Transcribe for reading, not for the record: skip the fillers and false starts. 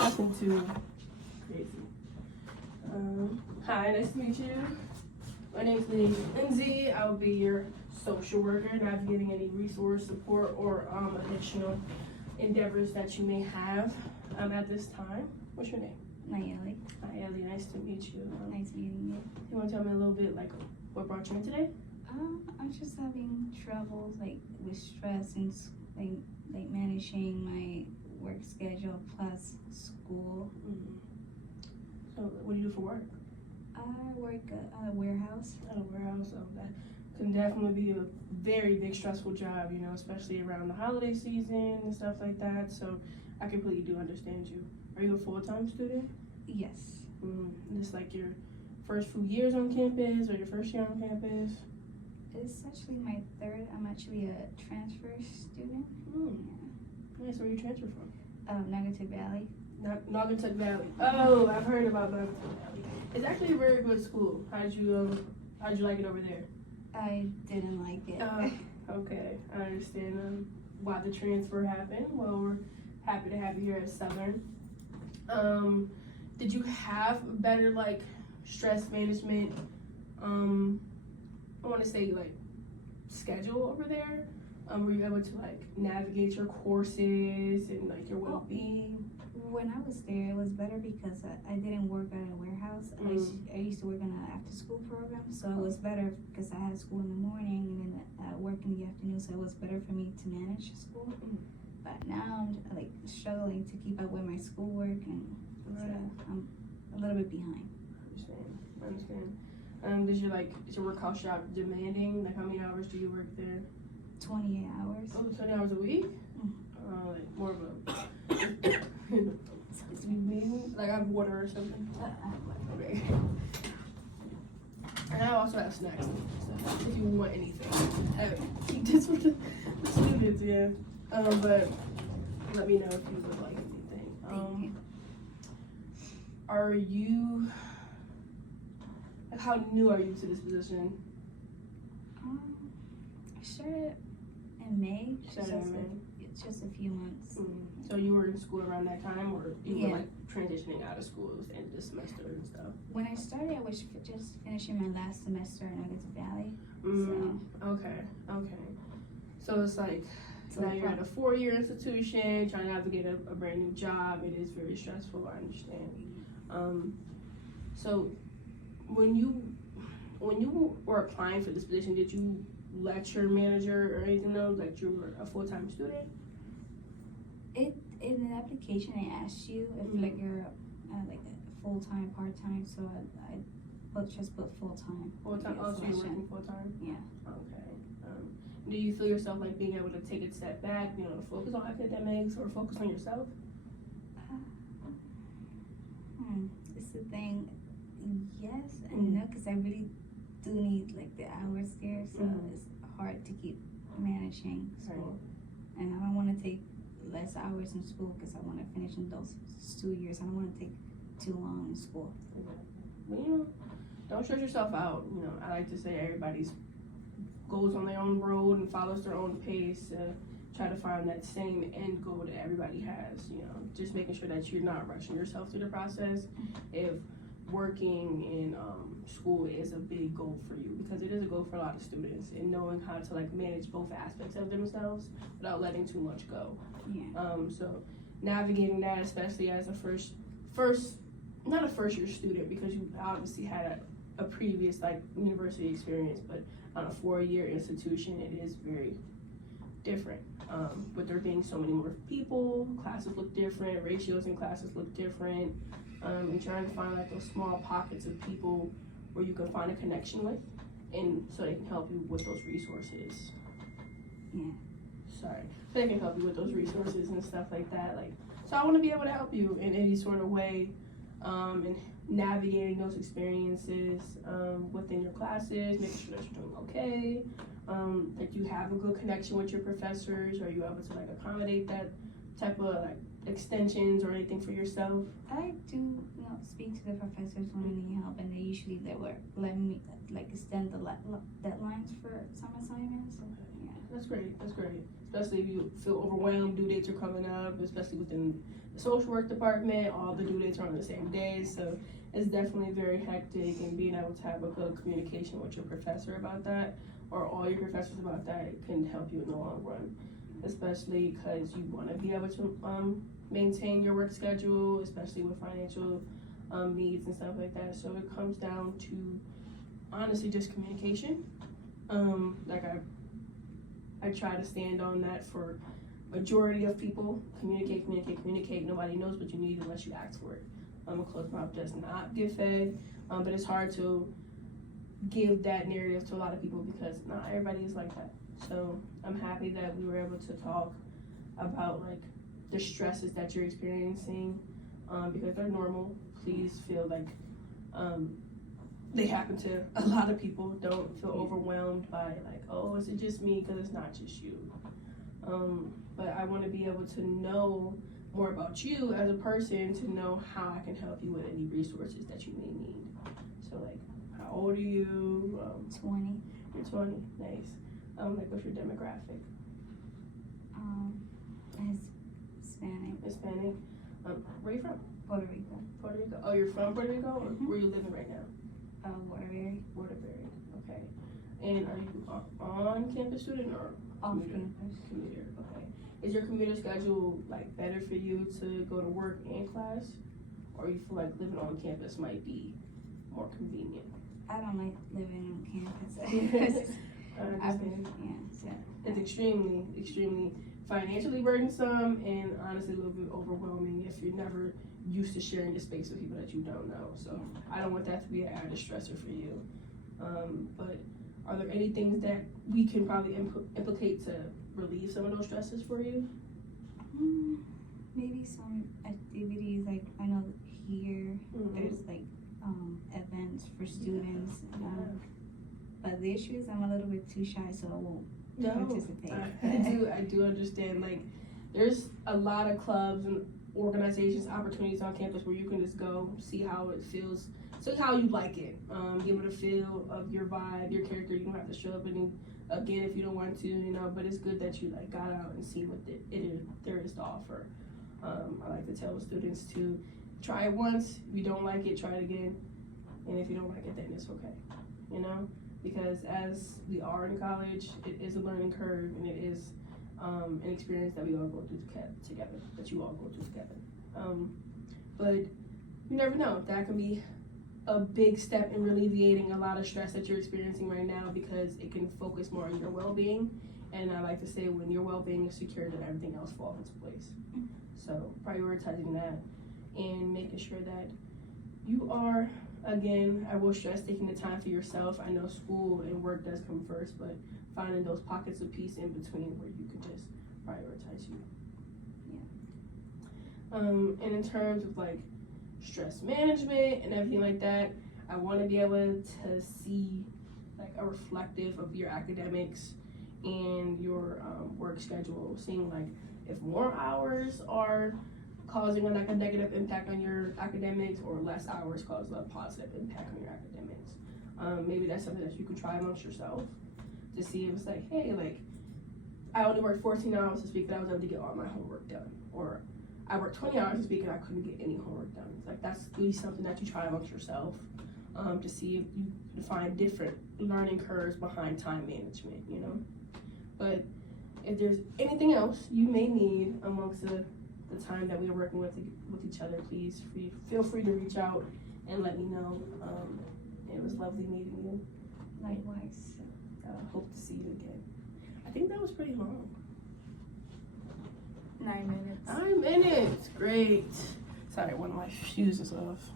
Nothing too crazy. Hi, nice to meet you. My name's Lindsay. I'll be your social worker, navigating any resource, support, or additional endeavors that you may have at this time. What's your name? Nayeli. Hi, Ellie. Nice to meet you. Nice meeting you. You want to tell me a little bit, like, what brought you in today? I'm just having troubles like with stress and like managing my work schedule plus school. Mm-hmm. So, what do you do for work? I work at a warehouse. At a warehouse. So that can definitely be a very big stressful job, you know, especially around the holiday season and stuff like that. So, I completely do understand you. Are you a full-time student? Yes. This like your first few years on campus or your first year on campus? It's actually my third. I'm actually a transfer student. Nice. Where you transfer from? Naugatuck Valley. Naugatuck Valley. Oh, I've heard about Naugatuck Valley. It's actually a very good school. How'd you like it over there? I didn't like it. Okay, I understand why the transfer happened. Well, we're happy to have you here at Southern. Did you have better like stress management? I want to say like schedule over there. Were you able to like navigate your courses and like your well-being? When I was there, it was better because I didn't work at a warehouse. I used to work in an after-school program, so it was better because I had school in the morning and then work in the afternoon, so it was better for me to manage school. But now I'm like struggling to keep up with my schoolwork, and so I'm a little bit behind. I understand. Is your work job demanding? Like, how many hours do you work there? 28 hours. Oh, 20 hours a week? Like more of a like I have water or something. Okay. And I also have snacks, so if you want anything. Just for the students, yeah. But let me know if you would like anything. Are you? Like, how new are you to this position? I started in May. Just a few months. So you were in school around that time, or you were like transitioning out of school? It was the end of the semester and stuff. When I started, I was just finishing my last semester in Naugatuck Valley. Okay. So it's like now you're at a 4-year institution trying to navigate a brand new job. It is very stressful. I understand. So when you were applying for this position, did you let your manager or anything know that you were a full-time student? In the application, I asked you if like you're like a full-time, part-time. So I just put full-time. Full-time. Oh, so you're working full-time? Yeah. Okay. Do you feel yourself like being able to take a step back, you know, to focus on academics or focus on yourself? It's the thing. Yes and no, because I really do need like the hours there, so it's hard to keep managing school. And I don't want to take less hours in school because I want to finish in those 2 years. I don't want to take too long in school. You know, don't stress yourself out. You know, I like to say everybody's goes on their own road and follows their own pace. Try to find that same end goal that everybody has. You know, just making sure that you're not rushing yourself through the process. If working in school is a big goal for you, because it is a goal for a lot of students, and knowing how to like manage both aspects of themselves without letting too much go. So navigating that, especially as a not a first year student, because you obviously had a previous like university experience, but on a 4-year institution, it is very different. With there being so many more people, classes look different, ratios in classes look different. And trying to find like those small pockets of people where you can find a connection with, and so they can help you with those resources. So they can help you with those resources and stuff like that. Like, so I want to be able to help you in any sort of way, and navigating those experiences within your classes, making sure that you're doing okay, that you have a good connection with your professors. Are you able to like accommodate that type of like extensions or anything for yourself? I do, speak to the professors when I need help, and they will let me like extend the deadlines for some assignments. That's great. Especially if you feel overwhelmed, due dates are coming up, especially within the social work department, all the due dates are on the same day, so it's definitely very hectic, and being able to have a good communication with your professor about that, or all your professors about that, can help you in the long run, especially because you want to be able to maintain your work schedule, especially with financial needs and stuff like that. So it comes down to honestly just communication. Like I try to stand on that for majority of people. Communicate. Nobody knows what you need unless you ask for it. A closed mouth does not get fed, but it's hard to give that narrative to a lot of people because not everybody is like that. So I'm happy that we were able to talk about like the stresses that you're experiencing, because they're normal. Please feel like they happen to a lot of people. Don't feel overwhelmed by like, oh, is it just me? Because it's not just you. But I want to be able to know more about you as a person, to know how I can help you with any resources that you may need. So like, how old are you? 20. You're 20, nice. Like what's your demographic? Hispanic. Hispanic. Where are you from? Puerto Rico. Puerto Rico. Oh, you're from Puerto Rico? Or where are you living right now? Waterbury. Waterbury, okay. And are you on campus student or Off commuter? campus. Commuter, okay. Is your commuter schedule like better for you to go to work and class? Or you feel like living on campus might be more convenient? I don't like living on campus. I understand. So, It's extremely financially burdensome and honestly a little bit overwhelming if you're never used to sharing the space with people that you don't know. So I don't want that to be an added stressor for you. But are there any things that we can probably implicate to relieve some of those stresses for you? Maybe some activities, like I know here there's like events for students, but the issue is I'm a little bit too shy, so I won't participate. I do understand. Like, there's a lot of clubs and organizations, opportunities on campus where you can just go, see how it feels, see how you like it, give it a feel of your vibe, your character. You don't have to show up again if you don't want to, you know, but it's good that you like got out and see what there is to offer. I like to tell students to try it once. If you don't like it, try it again. And if you don't like it, then it's okay, you know? Because as we are in college, it is a learning curve, and it is an experience that we all go through together, that you all go through together. But you never know. That can be a big step in alleviating a lot of stress that you're experiencing right now, because it can focus more on your well-being. And I like to say, when your well-being is secure, then everything else falls into place. So prioritizing that and making sure that you are, again, I will stress, taking the time for yourself. I know school and work does come first, but finding those pockets of peace in between where you can just prioritize you. And in terms of like stress management and everything like that, I want to be able to see like a reflective of your academics and your work schedule, seeing like if more hours are causing like a negative impact on your academics, or less hours cause a positive impact on your academics. Maybe that's something that you could try amongst yourself to see if it's like, hey, like I only worked 14 hours this week and I was able to get all my homework done, or I worked 20 hours this week and I couldn't get any homework done. It's like that's really something that you try amongst yourself, to see if you can find different learning curves behind time management, you know. But if there's anything else you may need amongst the time that we are working with each other, please feel free to reach out and let me know. It was lovely meeting you. Likewise. Hope to see you again. I think that was pretty long. 9 minutes. 9 minutes, great. Sorry, one of my shoes is off.